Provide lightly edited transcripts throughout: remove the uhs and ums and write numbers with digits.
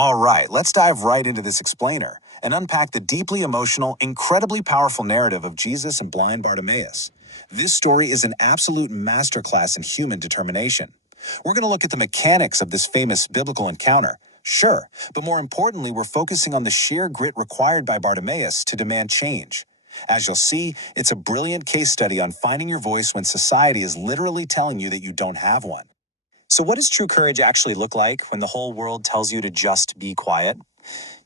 All right, let's dive right into this explainer and unpack the deeply emotional, incredibly powerful narrative of Jesus and blind Bartimeus. This story is an absolute masterclass in human determination. We're going to look at the mechanics of this famous biblical encounter, sure, but more importantly, we're focusing on the sheer grit required by Bartimeus to demand change. As you'll see, it's a brilliant case study on finding your voice when society is literally telling you that you don't have one. So what does true courage actually look like when the whole world tells you to just be quiet?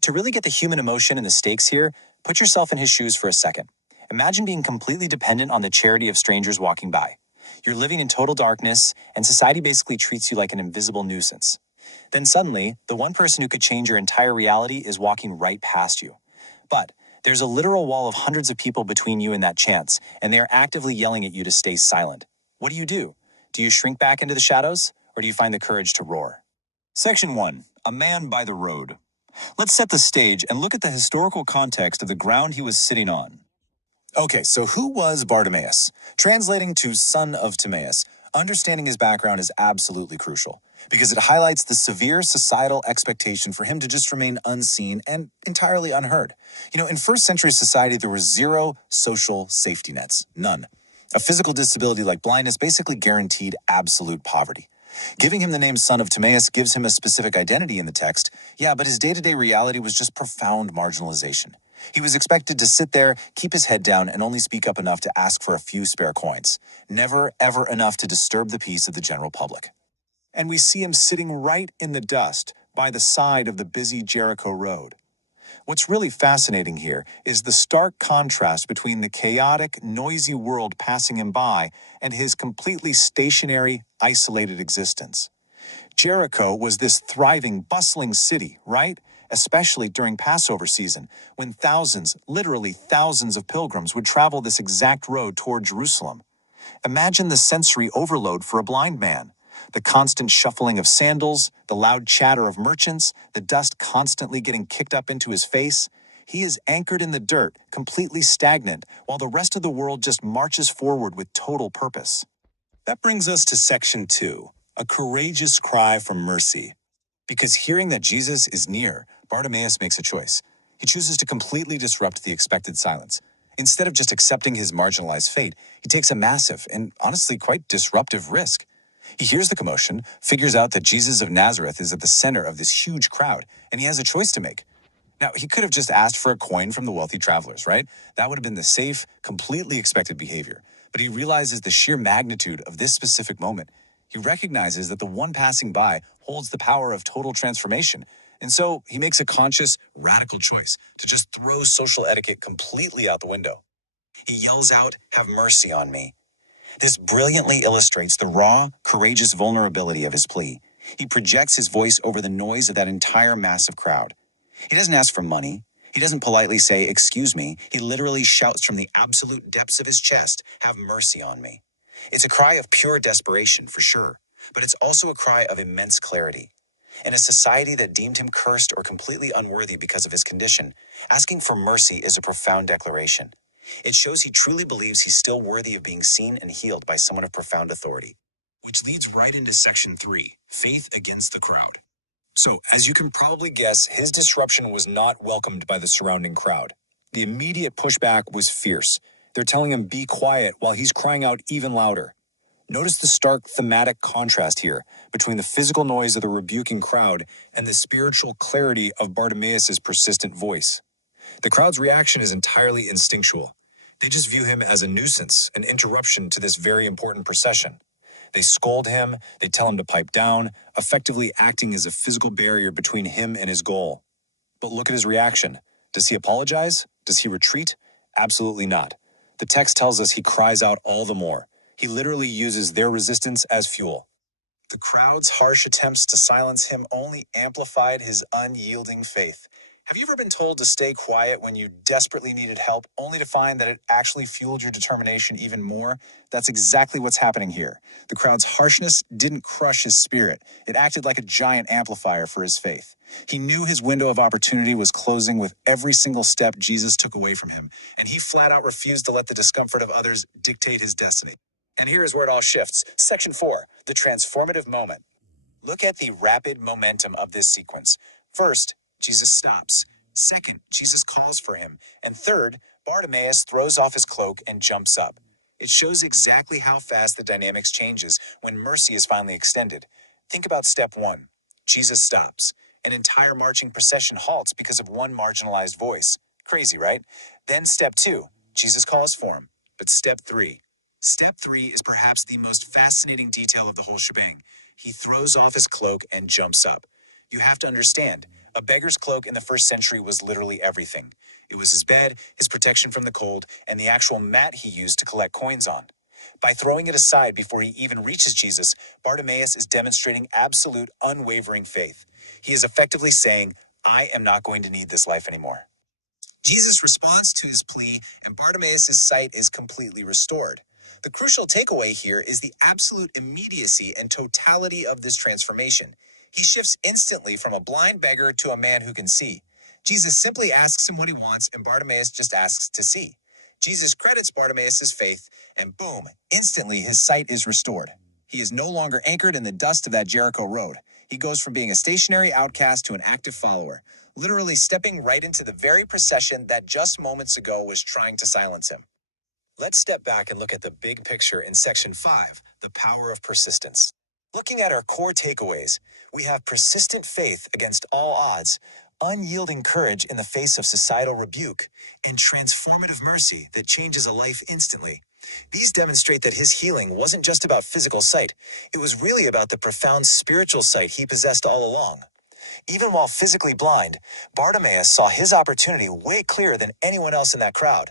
To really get the human emotion and the stakes here, put yourself in his shoes for a second. Imagine being completely dependent on the charity of strangers walking by. You're living in total darkness, and society basically treats you like an invisible nuisance. Then suddenly, the one person who could change your entire reality is walking right past you. But there's a literal wall of hundreds of people between you and that chance, and they are actively yelling at you to stay silent. What do? Do you shrink back into the shadows? Or do you find the courage to roar? Section 1. A man by the road. Let's set the stage and look at the historical context of the ground he was sitting on. Okay, so who was Bartimeus? Translating to son of Timaeus, understanding his background is absolutely crucial because it highlights the severe societal expectation for him to just remain unseen and entirely unheard. In first century society, there were zero social safety nets, none. A physical disability like blindness basically guaranteed absolute poverty. Giving him the name son of Timaeus gives him a specific identity in the text, yeah, but his day-to-day reality was just profound marginalization. He was expected to sit there, keep his head down, and only speak up enough to ask for a few spare coins. Never, ever enough to disturb the peace of the general public. And we see him sitting right in the dust by the side of the busy Jericho road. What's really fascinating here is the stark contrast between the chaotic, noisy world passing him by and his completely stationary, isolated existence. Jericho was this thriving, bustling city, right? Especially during Passover season, when thousands, literally thousands of pilgrims would travel this exact road toward Jerusalem. Imagine the sensory overload for a blind man. The constant shuffling of sandals, the loud chatter of merchants, the dust constantly getting kicked up into his face. He is anchored in the dirt, completely stagnant, while the rest of the world just marches forward with total purpose. That brings us to section 2, a courageous cry for mercy. Because hearing that Jesus is near, Bartimeus makes a choice. He chooses to completely disrupt the expected silence. Instead of just accepting his marginalized fate, he takes a massive and honestly quite disruptive risk. He hears the commotion, figures out that Jesus of Nazareth is at the center of this huge crowd, and he has a choice to make. Now, he could have just asked for a coin from the wealthy travelers, right? That would have been the safe, completely expected behavior. But he realizes the sheer magnitude of this specific moment. He recognizes that the one passing by holds the power of total transformation. And so he makes a conscious, radical choice to just throw social etiquette completely out the window. He yells out, "Have mercy on me." This brilliantly illustrates the raw, courageous vulnerability of his plea. He projects his voice over the noise of that entire massive crowd. He doesn't ask for money. He doesn't politely say, "Excuse me." He literally shouts from the absolute depths of his chest, "Have mercy on me." It's a cry of pure desperation, for sure, but it's also a cry of immense clarity. In a society that deemed him cursed or completely unworthy because of his condition, asking for mercy is a profound declaration. It shows he truly believes he's still worthy of being seen and healed by someone of profound authority. Which leads right into section 3, faith against the crowd. So, as you can probably guess, his disruption was not welcomed by the surrounding crowd. The immediate pushback was fierce. They're telling him be quiet while he's crying out even louder. Notice the stark thematic contrast here between the physical noise of the rebuking crowd and the spiritual clarity of Bartimaeus' persistent voice. The crowd's reaction is entirely instinctual. They just view him as a nuisance, an interruption to this very important procession. They scold him, they tell him to pipe down, effectively acting as a physical barrier between him and his goal. But look at his reaction. Does he apologize? Does he retreat? Absolutely not. The text tells us he cries out all the more. He literally uses their resistance as fuel. The crowd's harsh attempts to silence him only amplified his unyielding faith. Have you ever been told to stay quiet when you desperately needed help, only to find that it actually fueled your determination even more? That's exactly what's happening here. The crowd's harshness didn't crush his spirit. It acted like a giant amplifier for his faith. He knew his window of opportunity was closing with every single step Jesus took away from him, and he flat out refused to let the discomfort of others dictate his destiny. And here is where it all shifts. Section 4, the transformative moment. Look at the rapid momentum of this sequence. First, Jesus stops. Second, Jesus calls for him. And third, Bartimeus throws off his cloak and jumps up. It shows exactly how fast the dynamics changes when mercy is finally extended. Think about step one. Jesus stops. An entire marching procession halts because of one marginalized voice. Crazy, right? Then step two. Jesus calls for him. But step three. Step three is perhaps the most fascinating detail of the whole shebang. He throws off his cloak and jumps up. You have to understand, a beggar's cloak in the first century was literally everything. It was his bed, his protection from the cold, and the actual mat he used to collect coins on. By throwing it aside before he even reaches Jesus, Bartimaeus is demonstrating absolute, unwavering faith. He is effectively saying, I am not going to need this life anymore. Jesus responds to his plea, and Bartimaeus' sight is completely restored. The crucial takeaway here is the absolute immediacy and totality of this transformation. He shifts instantly from a blind beggar to a man who can see. Jesus simply asks him what he wants, and Bartimaeus just asks to see. Jesus credits Bartimaeus' faith, and boom, instantly his sight is restored. He is no longer anchored in the dust of that Jericho road. He goes from being a stationary outcast to an active follower, literally stepping right into the very procession that just moments ago was trying to silence him. Let's step back and look at the big picture in section 5, the power of persistence. Looking at our core takeaways, we have persistent faith against all odds, unyielding courage in the face of societal rebuke, and transformative mercy that changes a life instantly. These demonstrate that his healing wasn't just about physical sight, it was really about the profound spiritual sight he possessed all along. Even while physically blind, Bartimaeus saw his opportunity way clearer than anyone else in that crowd.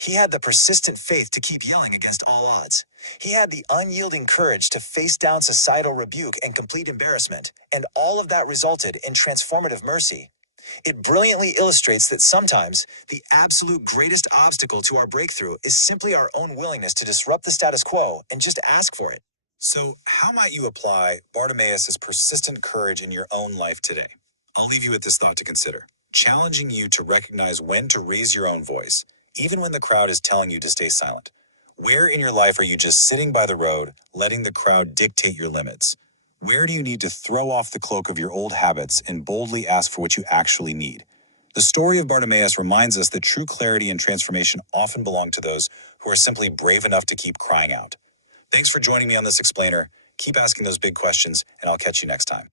He had the persistent faith to keep yelling against all odds. He had the unyielding courage to face down societal rebuke and complete embarrassment, and all of that resulted in transformative mercy. It brilliantly illustrates that sometimes the absolute greatest obstacle to our breakthrough is simply our own willingness to disrupt the status quo and just ask for it. So, how might you apply Bartimaeus' persistent courage in your own life today? I'll leave you with this thought to consider, challenging you to recognize when to raise your own voice, even when the crowd is telling you to stay silent. Where in your life are you just sitting by the road, letting the crowd dictate your limits? Where do you need to throw off the cloak of your old habits and boldly ask for what you actually need? The story of Bartimaeus reminds us that true clarity and transformation often belong to those who are simply brave enough to keep crying out. Thanks for joining me on this explainer. Keep asking those big questions, and I'll catch you next time.